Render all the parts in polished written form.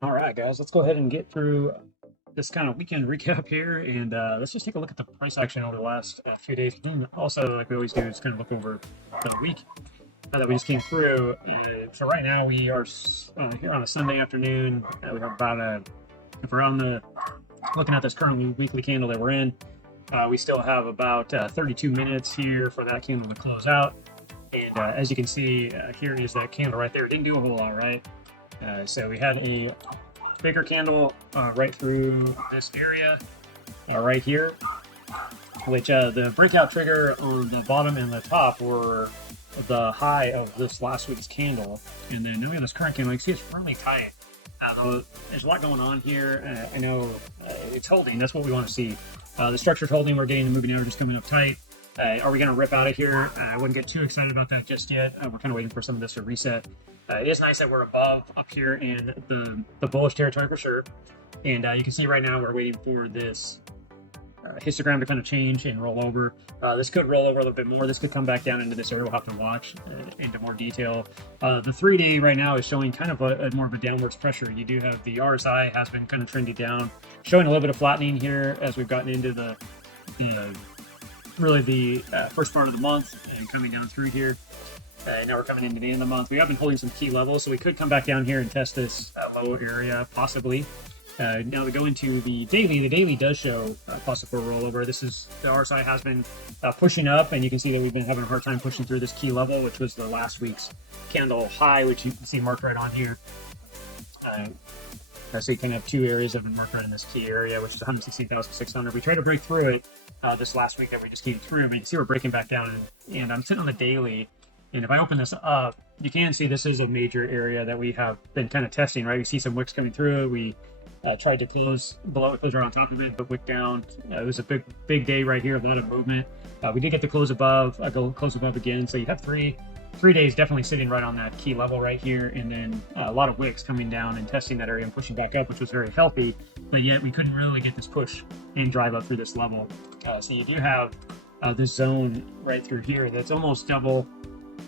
All right, guys, let's go ahead and get through this kind of weekend recap here, and let's just take a look at the price action over the last few days. And also, like we always do, is kind of look over the week that we just came through. So right now we are here on a Sunday afternoon. We have about if we're on the looking at this current weekly candle that we're in, we still have about 32 minutes here for that candle to close out. And as you can see, here is that candle right there. It didn't do a whole lot, right? So we had a bigger candle right through this area right here, which the breakout trigger on the bottom and the top were the high of this last week's candle. And then now we have this current candle. You can see it's really tight. There's a lot going on here. I know it's holding. That's what we want to see. The structure's holding. We're getting the moving averages coming up tight. Are we going to rip out of here? I wouldn't get too excited about that just yet. We're kind of waiting for some of this to reset. It is nice that we're above up here in the bullish territory for sure. And you can see right now we're waiting for this histogram to kind of change and roll over. This could roll over a little bit more. This could come back down into this area. We'll have to watch into more detail. The 3-day right now is showing kind of a more of a downwards pressure. You do have the RSI has been kind of trending down, showing a little bit of flattening here as we've gotten into the really the first part of the month and coming down through here. Now we're coming into the end of the month. We have been holding some key levels, so we could come back down here and test this low area, possibly. Now we go into the daily does show possible rollover. This is the RSI has been pushing up, and you can see that we've been having a hard time pushing through this key level, which was the last week's candle high, which you can see marked right on here. So you can have two areas that have been marked right in this key area, which is 116,600. We tried to break through it this last week that we just came through. I mean, you can see we're breaking back down, and I'm sitting on the daily. And if I open this up, you can see this is a major area that we have been kind of testing, right? We see some wicks coming through. We tried to close below it, close right on top of it, but wick down. It was a big day right here, a lot of movement. We did get the close above, go close above again. So you have three days definitely sitting right on that key level right here, and then a lot of wicks coming down and testing that area and pushing back up, which was very healthy. But yet we couldn't really get this push and drive up through this level. So you do have this zone right through here that's almost double.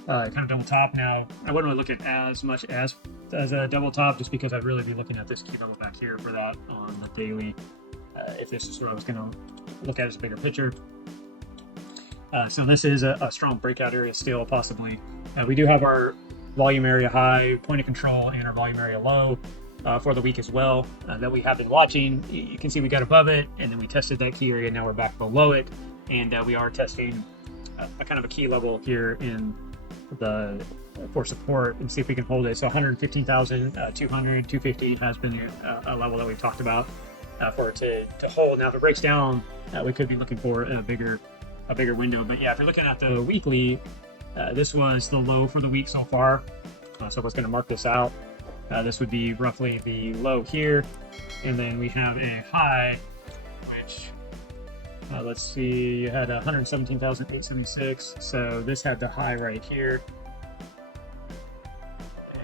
Kind of double top now. I wouldn't really look at as much as a double top, just because I'd really be looking at this key level back here for that on the daily. If this is what I was going to look at as a bigger picture. So this is a strong breakout area still, possibly. We do have our volume area high, point of control, and our volume area low for the week as well that we have been watching. You can see we got above it, and then we tested that key area. Now we're back below it, and we are testing a kind of a key level here in for support and see if we can hold it. So 115,200, 250 has been a level that we've talked about for it to hold. Now if it breaks down, we could be looking for a bigger window. But yeah, if you're looking at the weekly, this was the low for the week so far. So we're going to mark this out. This would be roughly the low here, and then we have a high, which let's see, you had 117,876. So this had the high right here,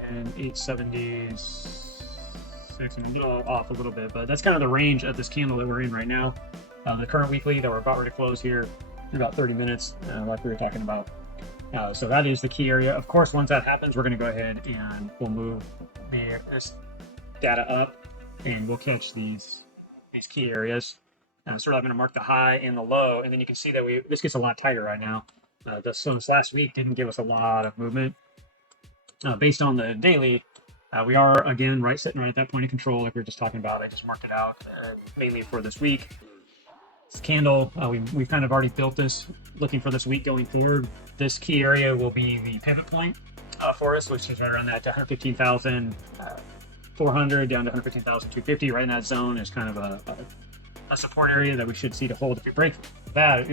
and 876. I'm a little off a little bit, but that's kind of the range of this candle that we're in right now. The current weekly that we're about ready to close here in about 30 minutes, like we were talking about. So that is the key area. Of course, once that happens, we're going to go ahead and we'll move this data up, and we'll catch these key areas. So I'm going to mark the high and the low, and then you can see that this gets a lot tighter right now. This last week didn't give us a lot of movement. Based on the daily, we are again sitting right at that point of control like we were just talking about. I just marked it out mainly for this week. This candle, we've kind of already built this, looking for this week going forward. This key area will be the pivot point for us, which is right around that 115,400 down to 115,250. Right in that zone is kind of a support area that we should see to hold. If you break that,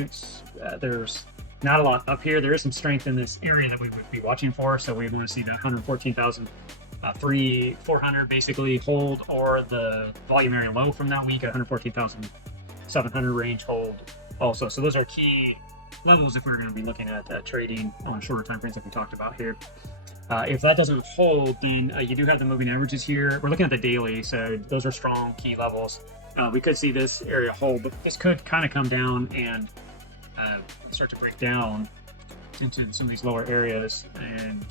there's not a lot up here. There is some strength in this area that we would be watching for. So we want to see that 114,400 basically hold, or the volume area low from that week at 114,700 range hold also. So those are key levels if we're going to be looking at trading on shorter time frames like we talked about here. If that doesn't hold, then you do have the moving averages here. We're looking at the daily, so those are strong key levels. We could see this area hold, but this could kind of come down and start to break down into some of these lower areas, and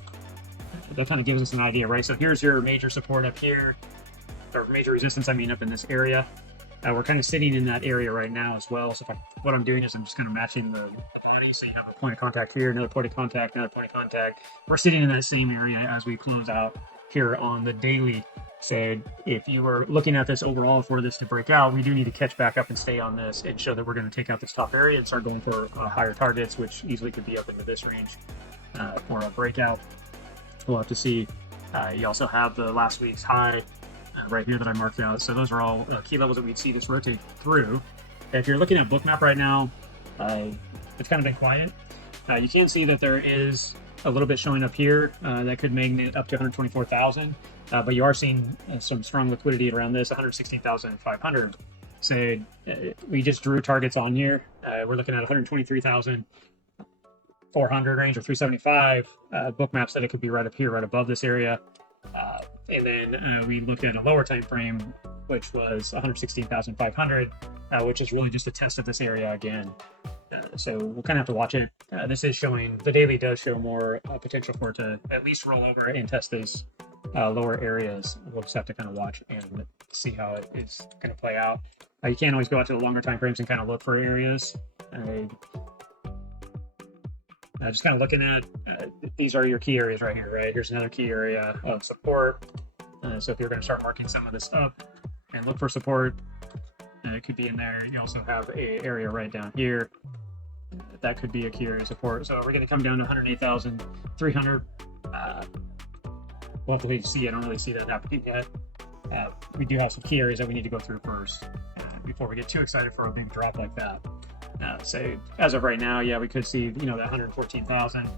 that kind of gives us an idea, right? So here's your major support up here. or major resistance, I mean, up in this area. We're kind of sitting in that area right now as well. So what I'm doing is I'm just kind of matching the body. So you have a point of contact here, another point of contact, another point of contact. We're sitting in that same area as we close out here on the daily. So if you were looking at this overall for this to break out, we do need to catch back up and stay on this and show that we're going to take out this top area and start going for higher targets, which easily could be up into this range for a breakout. We'll have to see. You also have the last week's high right here that I marked out. So those are all key levels that we'd see this rotate through. If you're looking at Bookmap right now, it's kind of been quiet. You can see that there is a little bit showing up here that could magnet up to 124,000, but you are seeing some strong liquidity around this 116,500. So we just drew targets on here. We're looking at 123,400 range or 375. Bookmap said it could be right up here, right above this area. And then we looked at a lower time frame, which was 116,500, which is really just a test of this area again. So we'll kind of have to watch it. This is showing, the daily does show more potential for it to at least roll over and test those lower areas. We'll just have to kind of watch and see how it is going to play out. You can always go out to the longer time frames and kind of look for areas. Just kind of looking at, these are your key areas right here, right? Here's another key area of support. So if you're going to start marking some of this up and look for support, it could be in there. You also have a area right down here. That could be a key area of support. So we're going to come down to 108,300. We'll have to see. I don't really see that happening yet. We do have some key areas that we need to go through first before we get too excited for a big drop like that. So as of right now, yeah, we could see, that 114,000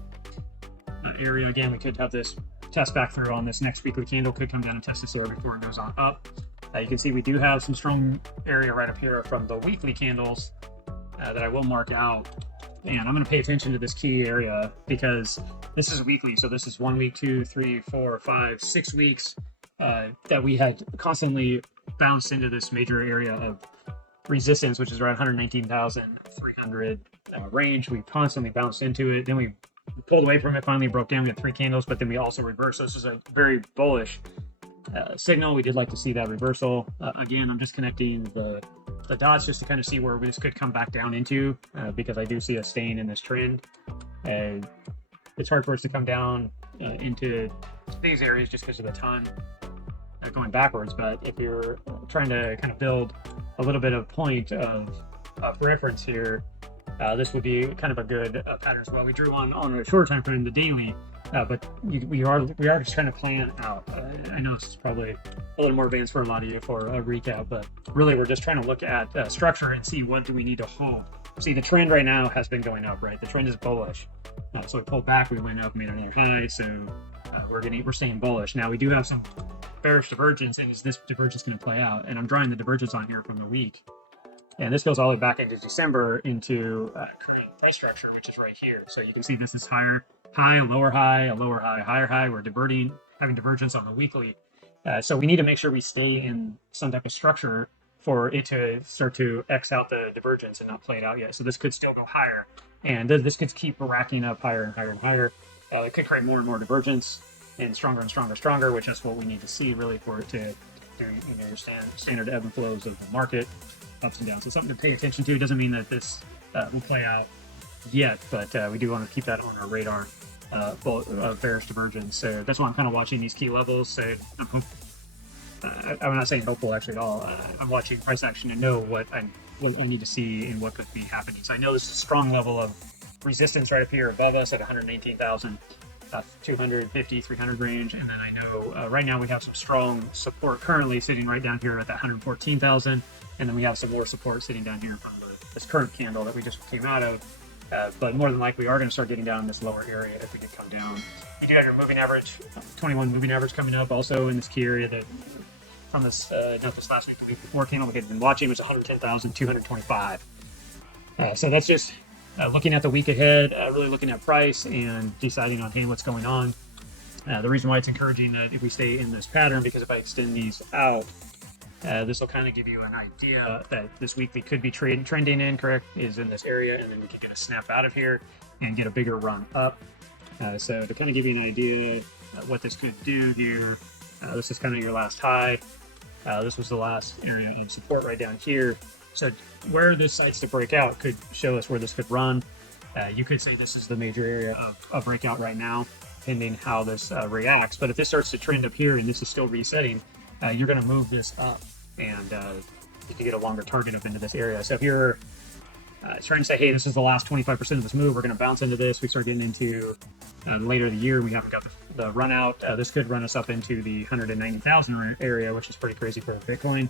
area again. We could have this test back through on this next weekly candle. Could come down and test this area before it goes on up. You can see we do have some strong area right up here from the weekly candles that I will mark out. And I'm going to pay attention to this key area because this is weekly. So this is 1 week, 2, 3, 4, 5, 6 weeks that we had constantly bounced into this major area of resistance, which is around 119,300 range. We constantly bounced into it. Then we pulled away from it, finally broke down. We had 3 candles, but then we also reversed. So this is a very bullish signal. We did like to see that reversal. Again, I'm just connecting the dots just to kind of see where this could come back down into because I do see us staying in this trend. It's hard for us to come down into these areas just because of the time going backwards, but if you're trying to kind of build a little bit of point of reference here, this would be kind of a good pattern as well. We drew on a short time frame, the daily, but we are just trying to plan out. I know this is probably a little more advanced for a lot of you for a recap, but really we're just trying to look at structure and see what do we need to hold. See, the trend right now has been going up, right? The trend is bullish. So we pulled back, we went up, made another high, so we're staying bullish. Now we do have some bearish divergence, and is this divergence going to play out? And I'm drawing the divergence on here from the week, and this goes all the way back into December into current price structure, which is right here. So you can see this is higher high, lower high, a lower high, higher high. We're having divergence on the weekly. So we need to make sure we stay in some type of structure for it to start to X out the divergence and not play it out yet. So this could still go higher, and this could keep racking up higher and higher and higher. It could create more and more divergence and stronger, which is what we need to see really for it to do your standard ebb and flows of the market, ups and downs. So something to pay attention to. It doesn't mean that this will play out yet, but we do want to keep that on our radar, bearish divergence. So that's why I'm kind of watching these key levels. So I'm not saying hopeful actually at all. I'm watching price action and know what I need to see and what could be happening. So I know this is a strong level of resistance right up here above us at 119,000. 250, 300 range, and then I know right now we have some strong support currently sitting right down here at that 114,000, and then we have some more support sitting down here from this current candle that we just came out of. But more than likely, we are going to start getting down in this lower area if we did come down. You do have your moving average, 21 moving average coming up, also in this key area that from this not this last week, the week before candle we had been watching was 110,225. So that's just looking at the week ahead, really looking at price and deciding on, hey, what's going on. The reason why it's encouraging that if we stay in this pattern, because if I extend these out, this will kind of give you an idea that this weekly could be trending in, correct, is in this area, and then we could get a snap out of here and get a bigger run up. So to kind of give you an idea what this could do here, this is kind of your last high. This was the last area of support right down here. So where this decides to break out could show us where this could run. You could say this is the major area of breakout right now, depending how this reacts. But if this starts to trend up here and this is still resetting, you're going to move this up, and you can get a longer target up into this area. So if you're trying to say, hey, this is the last 25% of this move, we're going to bounce into this, we start getting into later in the year, we haven't got the run out. This could run us up into the 190,000 area, which is pretty crazy for Bitcoin.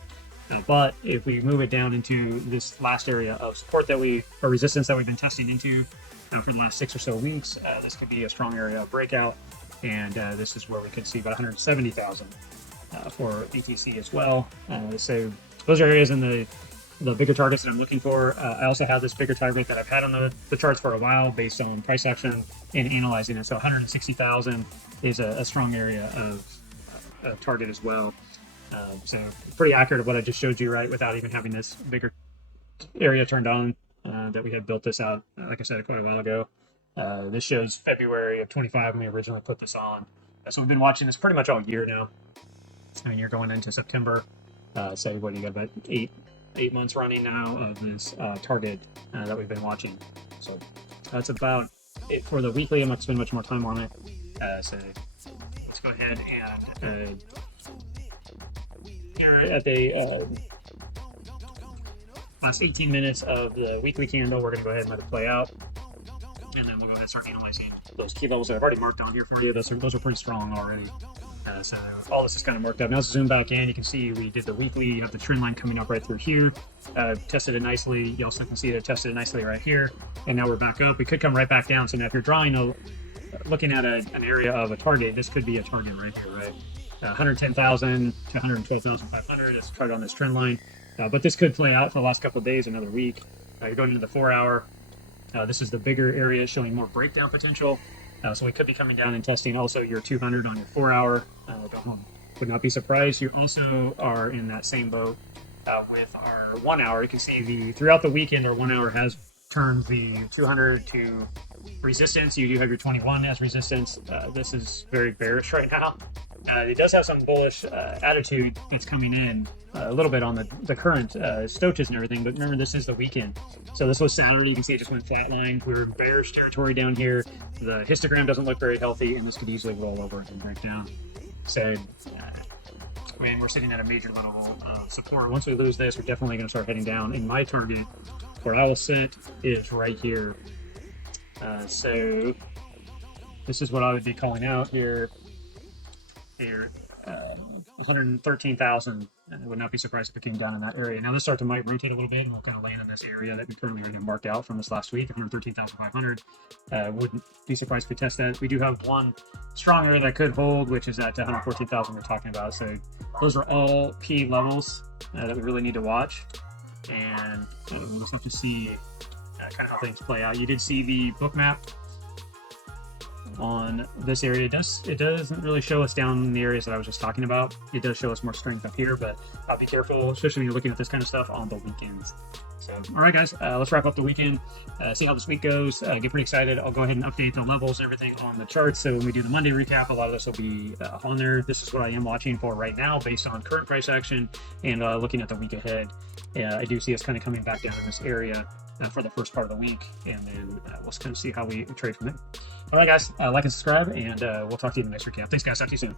But if we move it down into this last area of support or resistance that we've been testing into for the last 6 or so weeks, this could be a strong area of breakout. And this is where we could see about 170,000 for BTC as well. So those are areas in the bigger targets that I'm looking for. I also have this bigger target that I've had on the charts for a while based on price action and analyzing it. So 160,000 is a strong area of target as well. So pretty accurate of what I just showed you, right, without even having this bigger area turned on that we had built this out, like I said, quite a while ago. This shows February of 25 when we originally put this on. So we've been watching this pretty much all year now. I mean, you're going into September. Say, what, you got about eight months running now of this target that we've been watching. So that's about it for the weekly. I'm not going to spend much more time on it. So let's go ahead and here at the last 18 minutes of the weekly candle, we're going to go ahead and let it play out. And then we'll go ahead and start analyzing those key levels that I've already marked on here for you. Those are pretty strong already. So all this is kind of marked up. Now let's zoom back in. You can see we did the weekly. You have the trend line coming up right through here. Tested it nicely. You also can see that it tested it nicely right here. And now we're back up. We could come right back down. So now if you're looking at an area of a target, this could be a target right here, right? 110,000 to 112,500 is target on this trend line. But this could play out for the last couple of days, another week. You're going into the 4 hour. This is the bigger area showing more breakdown potential. So we could be coming down and testing also your 200 on your 4 hour. Would not be surprised. You also are in that same boat with our 1 hour. You can see throughout the weekend, our 1 hour has turned the 200 to resistance. You do have your 21 as resistance. This is very bearish right now. It does have some bullish attitude that's coming in a little bit on the current stoaches and everything, but remember, this is the weekend. So this was Saturday. You can see it just went flatline. We're in bearish territory down here. The histogram doesn't look very healthy, and this could easily roll over and break down. So when we're sitting at a major level of support, once we lose this, we're definitely going to start heading down. And my target where I will sit is right here. So this is what I would be calling out here. 113,000. I would not be surprised if it came down in that area. Now this might rotate a little bit, and we'll kind of land in this area that we currently already marked out from this last week, 113,500. Wouldn't be surprised if we test that. We do have one strong area that could hold, which is at 114,000 we're talking about. So those are all key levels that we really need to watch, and we'll just have to see kind of how things play out. You did see the book map on this area. It doesn't really show us down in the areas that I was just talking about. It does show us more strength up here, but be careful, especially when you're looking at this kind of stuff on the weekends. So, all right, guys, let's wrap up the weekend, see how this week goes. Get pretty excited. I'll go ahead and update the levels and everything on the charts. So when we do the Monday recap, a lot of this will be on there. This is what I am watching for right now based on current price action and looking at the week ahead. I do see us kind of coming back down in this area for the first part of the week, and then we'll kind of see how we trade from there. All right, guys, like and subscribe, and we'll talk to you in the next recap. Thanks, guys. Talk to you soon.